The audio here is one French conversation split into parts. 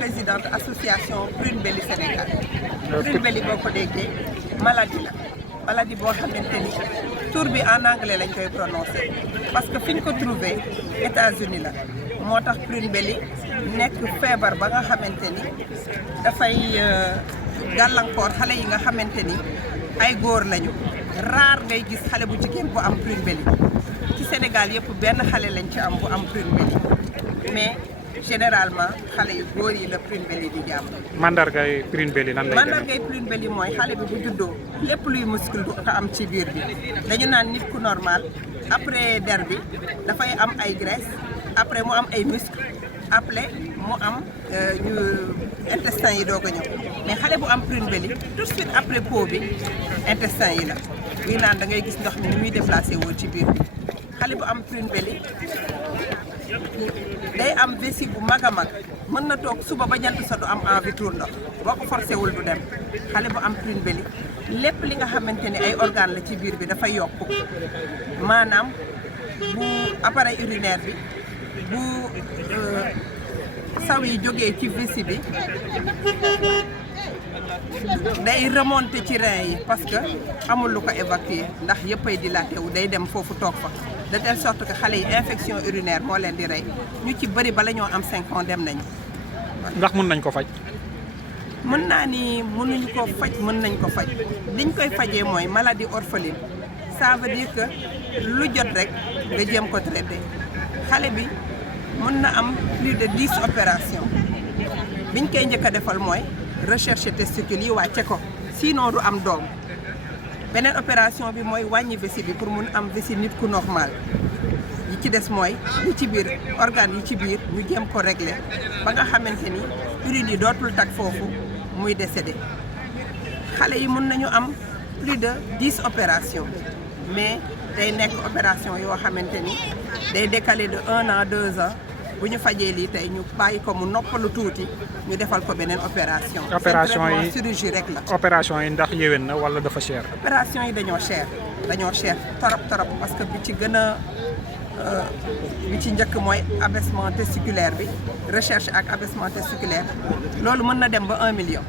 présidente association Prune Belly Sénégal. Prune Belly boo ko déggee maladie la maladie boo xamante ni tur bi en anglais lañ koy prononcé parce que fi ñu ko trouvé États-Unis la moo tax Prune Belly nekk feebar ba nga xamante ni dafay gàllankoor xale yi nga xamante ni ay góor lañu rare ngay gis xale bu jigéen bu am Prune Belly ci Sénégal yëpp benn xale lañ ci am bu am Prune Belly mais généralement xale yu góor yi la Prune Belly di jàpp. mandargay Prune Belly lan lay demee. mandargay Prune Belly mooy xale bi bu juddoo lépp luy muscle du ko am ci biir bi dañu naan nit ku normal après der bi dafay am ay graisse après mu am ay muscle après mu am intestin yi doog a ñëw mais xale bu am Prune Belly tout de suite après peau bi intestin yi la bii naan da ngay gis ndox mi ni muy déplacé woo ci biir bi xale bu am Prune Belly day am vessie bu mag a mag mën na toog suba ba jant sa du am envie tour ndox boo ko forcé wul du dem xale bu am Prune Belly lépp li nga xamante ni ay organe la ci biir bi dafa yokku maanaam bu appareil urinaire bi bu saw yi jógee ci vessie bi day remonter ci rein yi parce que amul lu ko évacuer ndax yëppay dilaté wu day dem foofu toog fa de telle sorte que xale yi infection urinaire moo leen di rey ñu ci bëri bala ñoo am 5 ans dem nañu. ndax mun nañ ko faj. mën naa ni mënuñu ko faj mën nañ ko faj liñ koy fajee mooy maladie orpheline ça veut dire que lu jot rek nga jéem ko traité xale bi mën na am plus de 10 opérations biñ koy njëkk a defal mooy recherche testicule yi wàcce ko sinon du am doom. beneen opération bi mooy wàññi vessie bi pour mun am vessie nit ku normal yi ci des mooy li ci biir organes yi ci biir ñu jéem ko régler ba nga xamante ni urine yi dootul tag foofu muy décédé xale yi mun nañu am plus de 10 opérations mais day nekk opération yoo xamante ni day décaler de 1 an 2 ans bu ñu fajee lii tey ñu bàyyi ko mu noppalu tuuti ñu defal ko beneen opération. opération yi chirurgie rek la. opération yi ndax yéwén na wala dafa cher. opération yi dañoo cher torop parce que bi ci gën a bi ci njëkk mooy abaissement testiculaire bi recherche ak abaissement testiculaire loolu mën na dem ba 1 million.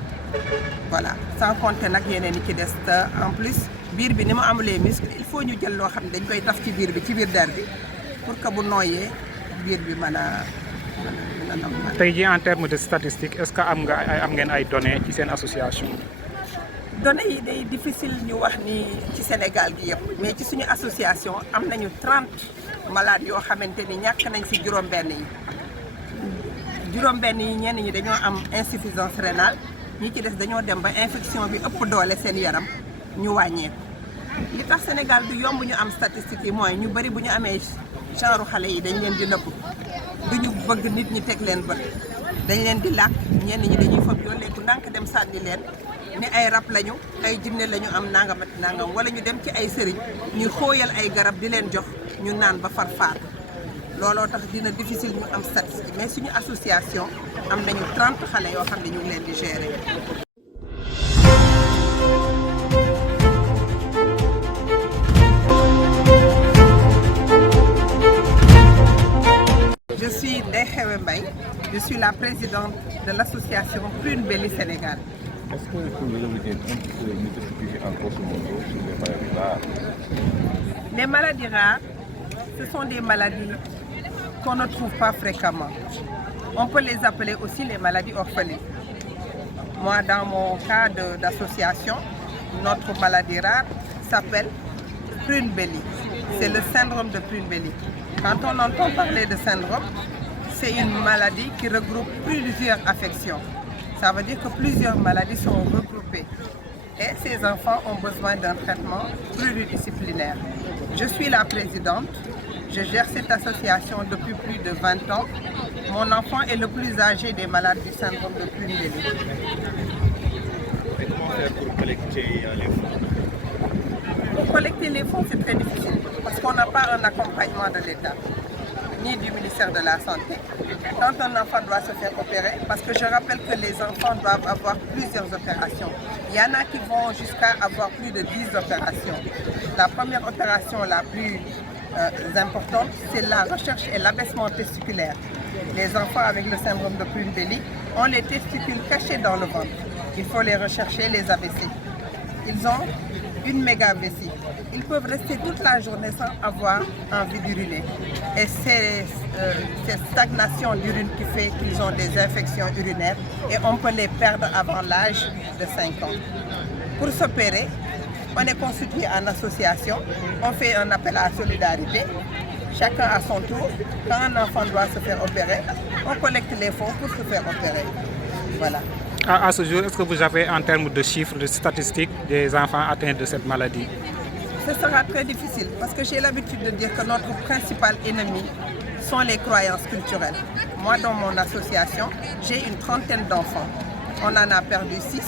voilà sans compter nag yeneen yi ci des te en plus biir bi ni mu amulee muscle il faut ñu jël loo xam ne dañ koy taf ci biir bi ci biir der bi pour que bu nooyee biir bi mën a normal. tey jii en terme de statistique est-ce que am ngeen ay données ci seen association. données yi day difficile ñu wax ni ci Sénégal gi yëpp mais ci suñu association am nañu 30 malades yoo xamante ni ñàkk nañ ci juróom-benn yi ñenn ñi dañoo am insuffisance rénale ñi ci des dañoo dem ba infection bi ëpp doole seen yaram ñu wàññeeku li tax Sénégal du yomb ñu am statistiques yi mooy ñu bari bu ñu amee genre xale yi dañ leen di nëbb duñu bëgg nit ñi teg leen bët dañ leen di làkk ñenn ñi dañuy fab yoo léegi ndànk dem sànni leen ni ay rab lañu ay jinne lañu am nangam ak nangam wala ñu dem ci ay sëriñ ñuy xóoyal ay garab di leen jox ñu naan ba far faat looloo tax dina difficile ñu am statistique mais suñu association am nañu 30 xale yoo xam ne ñu ngi leen di gérer. Je suis Ndeye Xewe Mbaye, je suis la présidente de l'association Prune Belly Sénégal. Est-ce que vous pouvez nous dire un petit peu nous expliquer en grosso modo sur les maladies rares? Les maladies rares, ce sont des maladies qu'on ne trouve pas fréquemment. On peut les appeler aussi les maladies orphelines. Moi, dans mon cas d'association, notre maladie rare s'appelle Prune Belly. C'est le syndrome de Prune Belly. Quand on entend parler de syndrome, c'est une maladie qui regroupe plusieurs affections. Ça veut dire que plusieurs maladies sont regroupées. Et ces enfants ont besoin d'un traitement pluridisciplinaire. Je suis la présidente. Je gère cette association depuis plus de 20 ans. Mon enfant est le plus âgé des malades du syndrome de Prune Belly. Et comment faire pour collecter les fonds? Pour collecter les fonds, c'est très difficile parce qu'on n'a pas un accompagnement de l'État ni du ministère de la Santé. Quand un enfant doit se faire opérer, parce que je rappelle que les enfants doivent avoir plusieurs opérations. Il y en a qui vont jusqu'à avoir plus de 10 opérations. La première opération la plus importante, c'est la recherche et l'abaissement testiculaire. Les enfants avec le syndrome de Prune-Belly ont les testicules cachés dans le ventre. Il faut les rechercher, les AVC. Ils ont une méga vessie. Ils peuvent rester toute la journée sans avoir envie d'uriner. Et c'est cette stagnation d'urine qui fait qu'ils ont des infections urinaires et on peut les perdre avant l'âge de 5 ans. Pour s'opérer, on est constitué en association, on fait un appel à la solidarité. Chacun à son tour, quand un enfant doit se faire opérer, on collecte les fonds pour se faire opérer. Voilà. À ce jour, est-ce que vous avez en termes de chiffres, de statistiques des enfants atteints de cette maladie? Ce sera très difficile parce que j'ai l'habitude de dire que notre principal ennemi sont les croyances culturelles. Moi, dans mon association, j'ai une trentaine d'enfants. On en a perdu 6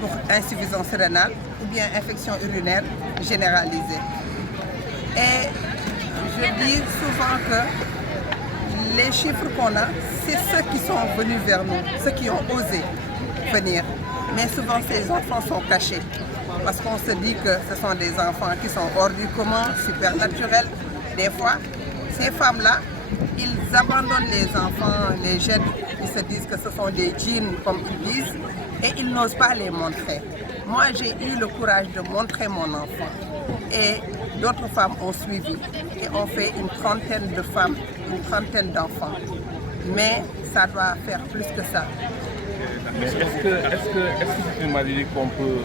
pour insuffisance rénale ou bien infection urinaire généralisée. Et je dis souvent que les chiffres qu'on a, c'est ceux qui sont venus vers nous, ceux qui ont osé venir. Mais souvent, ces enfants sont cachés parce qu'on se dit que ce sont des enfants qui sont hors du commun, supernaturels. Des fois, ces femmes-là, ils abandonnent les enfants, les jeunes, ils se disent que ce sont des djinns, comme ils disent, et ils n'osent pas les montrer. Moi, j'ai eu le courage de montrer mon enfant. Et d'autres femmes ont suivi. Et on fait une trentaine de femmes, une trentaine d'enfants. Mais ça doit faire plus que ça. Mais est-ce que c'est une maladie qu'on peut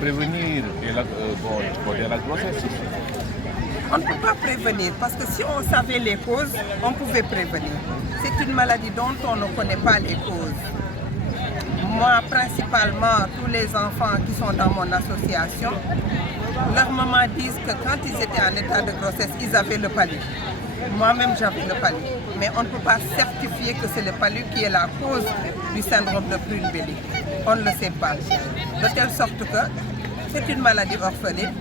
prévenir dès la grossesse? On ne peut pas prévenir parce que si on savait les causes, on pouvait prévenir. C'est une maladie dont on ne connaît pas les causes. Moi, principalement, tous les enfants qui sont dans mon association, leurs mamans disent que quand ils étaient en état de grossesse, ils avaient le palu. Moi-même, j'avais le palu. Mais on ne peut pas certifier que c'est le palu qui est la cause du syndrome de Prune-Belly. On ne le sait pas. De telle sorte que c'est une maladie orpheline,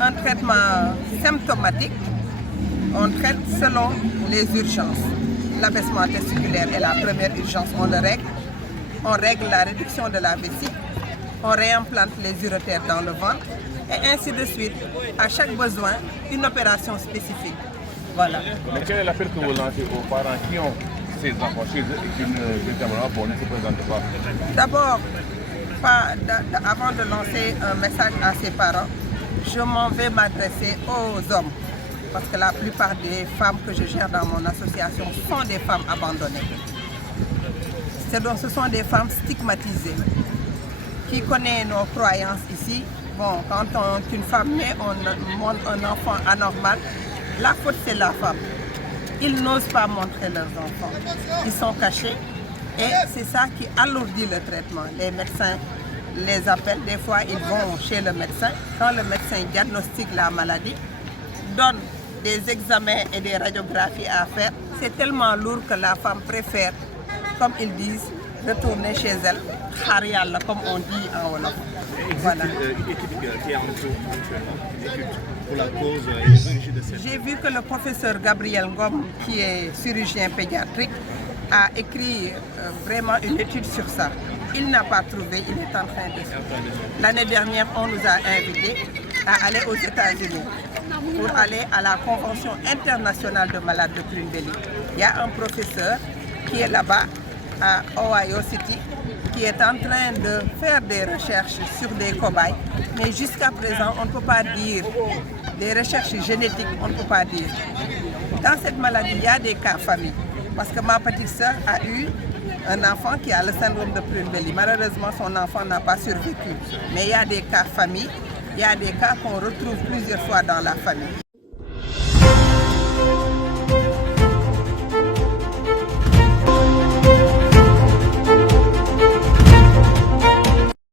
un traitement symptomatique. On traite selon les urgences. L'abaissement testiculaire est la première urgence, on le règle. On règle la réduction de la vessie. On réimplante les urétères dans le ventre. Et ainsi de suite. À chaque besoin, une opération spécifique. Voilà. Mais quel est l'appel que vous lancez aux parents qui ont ces enfants chez eux et qui ne se présentent pas? D'abord, avant de lancer un message à ces parents, je m'en vais m'adresser aux hommes. Parce que la plupart des femmes que je gère dans mon association sont des femmes abandonnées. Ce sont des femmes stigmatisées qui connaissent nos croyances ici. Bon, quand une femme naît, on montre un enfant anormal. La faute, c'est la femme. Ils n'osent pas montrer leurs enfants. Ils sont cachés et c'est ça qui alourdit le traitement. Les médecins les appellent, des fois ils vont chez le médecin. Quand le médecin diagnostique la maladie, donne des examens et des radiographies à faire, c'est tellement lourd que la femme préfère, comme ils disent, retourner chez elle, kharial, comme on dit en Wolof. Voilà. Une étude qui est en cours pour la cause et l'origine de cette. J'ai vu que le professeur Gabriel Ngom, qui est chirurgien pédiatrique, a écrit vraiment une étude sur ça. Il n'a pas trouvé, il est en train de... L'année dernière, on nous a invités à aller aux États-Unis pour aller à la Convention internationale de malades de Prune-Belly. Il y a un professeur qui est là-bas à Ohio City qui est en train de faire des recherches sur des cobayes. Mais jusqu'à présent, on ne peut pas dire, des recherches génétiques, on ne peut pas dire. Dans cette maladie, il y a des cas famille. Parce que ma petite sœur a eu un enfant qui a le syndrome de Prune-Belly. Malheureusement, son enfant n'a pas survécu. Mais il y a des cas famille, il y a des cas qu'on retrouve plusieurs fois dans la famille.